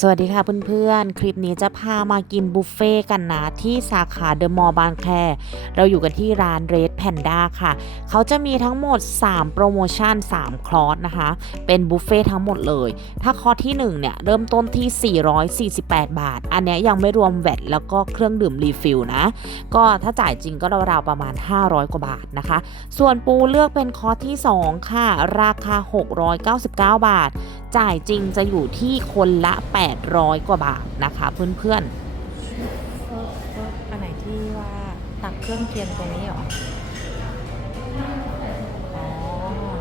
สวัสดีค่ะเพื่อนๆ คลิปนี้จะพามากินบุฟเฟ่ต์กันนะ ที่สาขาเดอะมอลล์บางแค เราอยู่กันที่ร้าน Red Panda ค่ะ เขาจะมีทั้งหมด 3 โปรโมชั่น 3 คลอร์สนะคะ เป็นบุฟเฟ่ต์ทั้งหมดเลย ถ้าคอร์สที่ 1 เนี่ย เริ่มต้นที่ 448 บาท อันนี้ยังไม่รวมแวตแล้วก็เครื่องดื่มรีฟิลนะ ก็ถ้าจ่ายจริงก็ราวๆประมาณ 500 กว่าบาทนะคะ ส่วนปูเลือกเป็นคอร์สที่ 2 ค่ะ ราคา 699 บาท จ่ายจริงจะอยู่ที่คนละ8 800 กว่าบาทนะคะเพื่อนอันไหนที่ว่าตักเครื่องเคียงตรงนี้เหรออ๋อ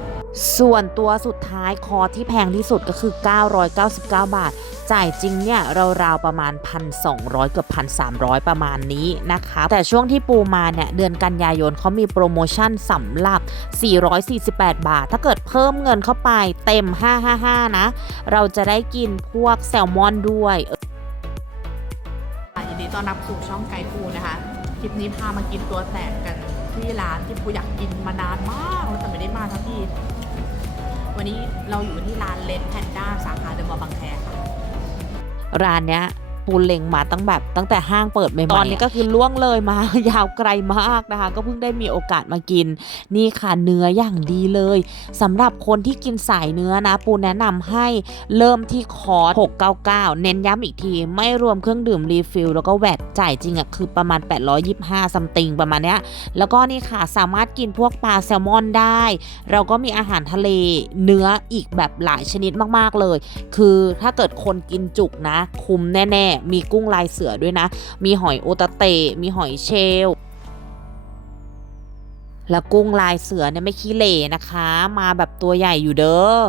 ๆส่วนตัวสุดท้ายคอร์สที่แพงที่สุดก็คือ 999 บาท จ่ายจริงเนี่ยราวๆประมาณ 1,200เกือบ1,300 ประมาณนี้นะคะแต่ช่วงที่ปูมาเนี่ยเดือนกันยายนเขามีโปรโมชั่นสำหรับ 448 บาท ถ้าเกิดเพิ่มเงินเข้าไปเต็ม 555 นะ เราจะได้กินพวกแซลมอนด้วยยินดีต้อนรับสู่ช่องไกด์ฟูนะคะคลิปนี้พามากินตัวแตกกันที่ร้านที่ปูอยากกินมานานมากแต่ไม่ได้มาทั้งทีวันนี้เราอยู่ที่ร้านเลนแพนด้าสาขาเดอะมอลล์บางแคค่ะ ร้านเนี้ย ปูเล็งมาตั้งแบบตั้งแต่ห้างเปิดใหม่ๆตอนนี้ก็คือล่วงเลยมา ยาวไกลมากนะคะ ก็เพิ่งได้มีโอกาสมากิน นี่ค่ะเนื้ออย่างดีเลยสำหรับคนที่กินสายเนื้อนะ ปูแนะนำให้เริ่มที่คอร์ส699 เน้นย้ำอีกที ไม่รวมเครื่องดื่มรีฟิลแล้วก็แวตจ่ายจริงอะคือประมาณ 825ซัมติงประมาณเนี้ยแล้วก็นี่ค่ะสามารถกินพวกปลาแซลมอนได้ เราก็มีอาหารทะเลเนื้ออีกแบบหลายชนิดมากๆเลย คือถ้าเกิดคนกินจุกนะ คุ้มแน่ๆมีกุ้งลายเสือด้วยนะ มีหอยโอตาเตะมีหอยเชลแล้วกุ้งลายเสือเนี่ยไม่ขี้เหร่นะคะ มาแบบตัวใหญ่อยู่เด้อ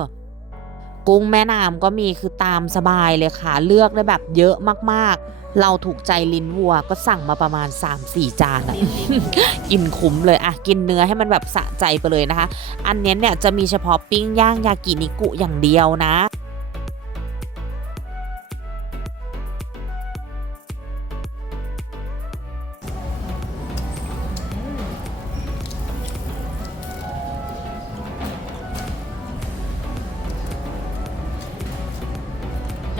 กุ้งแม่น้ำก็มีคือตามสบายเลยค่ะ เลือกได้แบบเยอะมากๆ เราถูกใจลิ้นวัวก็สั่งมาประมาณ 3-4 จานอะกินคุ้มเลยอะกินเนื้อให้มันแบบสะใจไปเลยนะคะ อันเนี้ยเนี่ยจะมีเฉพาะปิ้งย่างยากินิกุอย่างเดียวนะ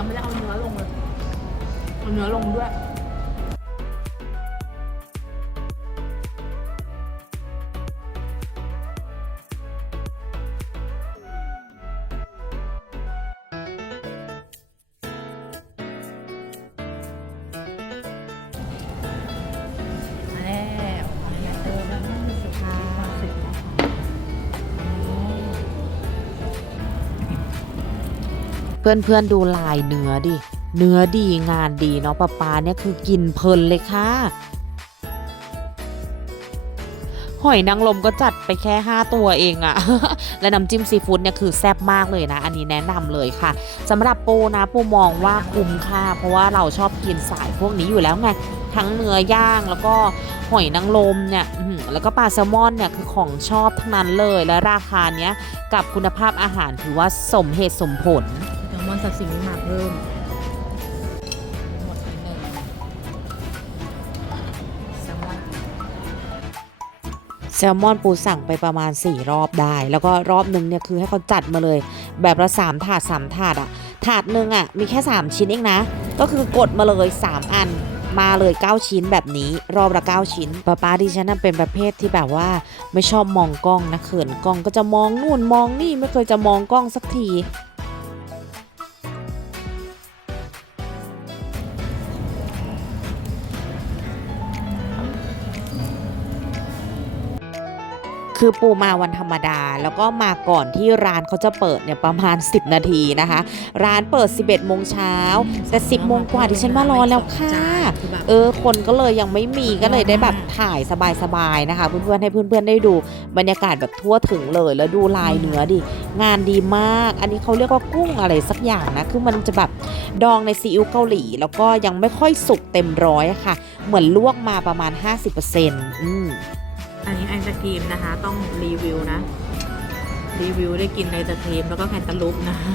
ไม่ได้เอาเนื้อลงเลยเอาเนื้อลงด้วย เพื่อนๆดูลายเนื้อดิ เนื้อดีงานดีเนาะป้าปาเนี่ยคือกินเพลินเลยค่ะ หอยนางรมก็จัดไปแค่ 5 ตัวเองอะและน้ำจิ้มซีฟู้ดเนี่ยคือแซ่บมากเลยนะ อันนี้แนะนำเลยค่ะสำหรับปูนะปูมองว่าคุ้มค่า เพราะว่าเราชอบกินสายพวกนี้อยู่แล้วไงทั้งเนื้อย่างแล้วก็หอยนางรมเนี่ยแล้วก็ปลาแซลมอนเนี่ยคือของชอบทั้งนั้นเลยและราคาเนี้ยกับคุณภาพอาหารถือว่าสมเหตุสมผล แซลมอนสัตว์สิ่งนี้มาเพิ่มหมดนิดนึงแซลมอนแซลมอนปูสั่งไปประมาณ 4 รอบได้ แล้วก็รอบนึงเนี่ยคือให้เขาจัดมาเลย แบบละ3ถาด3ถาดอะถาดหนึ่งอะมีแค่ 3 ชิ้นเองนะ ก็คือกดมาเลย 3 อันมาเลย 9 ชิ้นแบบนี้รอบละ 9 ชิ้นป้าป้าดิฉันเป็นประเภทที่แบบว่าไม่ชอบมองกล้องนะเขินกล้องก็จะมองนู่นมองนี่ไม่เคยจะมองกล้องสักที คือปูมาวันธรรมดา แล้วก็มาก่อนที่ร้านเขาจะเปิดเนี่ยประมาณ 10 นาทีนะคะ ร้านเปิด 11โมงเช้าแต่ 10โมงกว่าดิฉันมารอแล้วค่ะคือแบบเออคนก็เลยยังไม่มีก็เลยได้แบบถ่ายสบายๆนะคะ เพื่อนๆให้เพื่อนๆได้ดูบรรยากาศแบบทั่วถึงเลยแล้วดูลายเนื้อดิงานดีมาก อันนี้เขาเรียกว่ากุ้งอะไรสักอย่างนะคือมันจะแบบดองในซีอิ๊วเกาหลี แล้วก็ยังไม่ค่อยสุกเต็มร้อยอะค่ะ เหมือนลวกมาประมาณ 50%อืม อันนี้ไอศครีมนะคะ ต้องรีวิวนะ รีวิวได้กินไอศครีมแล้วก็แคนตาลูปนะคะ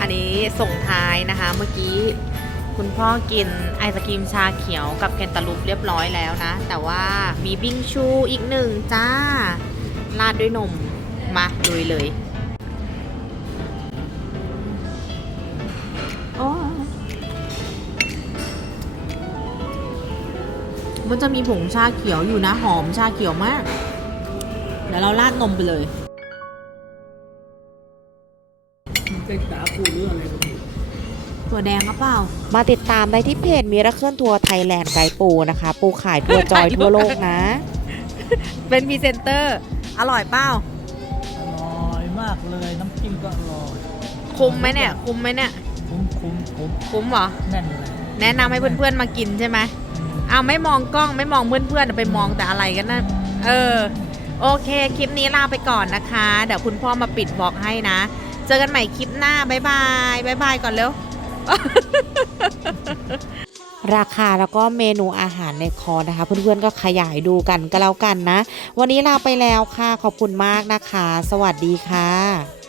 อันนี้ส่งท้ายนะคะ เมื่อกี้คุณพ่อกินไอศครีมชาเขียวกับแคนตาลูปเรียบร้อยแล้วนะ แต่ว่ามีบิงชูอีกหนึ่งจ้า ราดด้วยนม มาลุยเลย มันจะมีผงชาเขียวอยู่นะหอมชาเขียวมาก เดี๋ยวเราราดนมไปเลยมันเป็นสาคูหรืออะไรก็ไม่รู้ตัวแดงก็เปล่า มาติดตามได้ที่เพจมีระเคลื่อนทัวร์ไทยแลนด์ไกด์ปูนะคะ ปูขายทัวร์จอยทั่วโลกนะ เป็นพรีเซนเตอร์ อร่อยเปล่าอร่อยมากเลย น้ำจิ้มก็อร่อยคุ้มไหมเนี่ย คุ้มไหมเนี่ย คุ้มคุ้มคุ้มคุ้มเหรอ แน่นเลยแนะนำให้เพื่อนๆมากินใช่ไหม เอาไม่มองกล้องไม่มองเพื่อนๆไปมองแต่อะไรกันนะเออ โอเค คลิปนี้ลาไปก่อนนะคะ เดี๋ยวคุณพ่อมาปิดบอกให้นะ เจอกันใหม่คลิปหน้าบายบายบายบายก่อนเร็วราคาแล้วก็เมนูอาหารในคอนะคะ เพื่อนๆก็ขยายดูกันก็แล้วกันนะ วันนี้ลาไปแล้วค่ะ ขอบคุณมากนะคะ สวัสดีค่ะ